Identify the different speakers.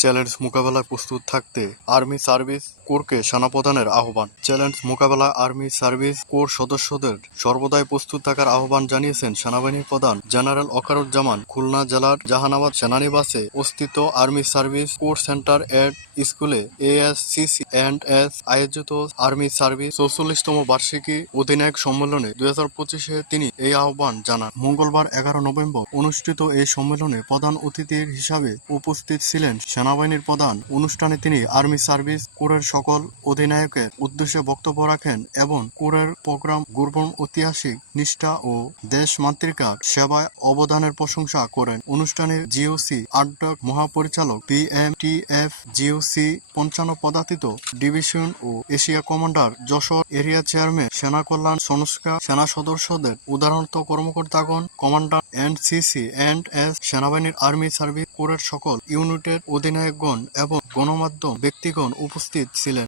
Speaker 1: Challenge মোকাবেলায় প্রস্তুত থাকতে আর্মি সার্ভিস কোরকে সেনাপ্রধানের আহ্বান। চ্যালেঞ্জ মোকাবেলায় আর্মি সার্ভিস কোর সদস্যদের সর্বদাই প্রস্তুত থাকার আহ্বান জানিয়েছেন সেনাবাহিনী প্রধান জেনারেল অকারুজ্জামান। খুলনা জেলার জাহানাবাদ সেনানিবাসে অস্থিত army service corps centre and স্কুলে এএসসিসি অ্যান্ড এস আয়োজিত আর্মি সার্ভিস চৌচল্লিশতম বার্ষিকী অধিনায়ক সম্মেলনে দুই হাজার পঁচিশে তিনি এই আহ্বান জানান। মঙ্গলবার এগারো নভেম্বর অনুষ্ঠিত এই সম্মেলনে প্রধান অতিথির হিসাবে উপস্থিত ছিলেন সেনাবাহিনীর প্রধান। অনুষ্ঠানে তিনি আর্মি সার্ভিস, কোরের সকল অধিনায়কের উদ্দেশ্যে বক্তব্য রাখেন এবং কোরের প্রোগ্রাম গুরবন ঐতিহাসিক, নিষ্ঠা ও দেশ মাতৃকার সেবায় অবদানের প্রশংসা করেন। অনুষ্ঠানে জিওসি আড্ডক মহাপরিচালক বিএমটিএফ জিওসি পঞ্চান্ন পদাতিত ডিভিশন ও area commander Jessore area chairman সেনা কল্যাণ সংস্থা সেনা সদস্যদের উদাহরণত কর্মকর্তাগণ, commander and CC and S, সেনাবাহিনীর আর্মি সার্ভিস, কোরের সকল ইউনিটের অধিনায়কগণ এবং গণমাধ্যম ব্যক্তিগণ উপস্থিত ছিলেন।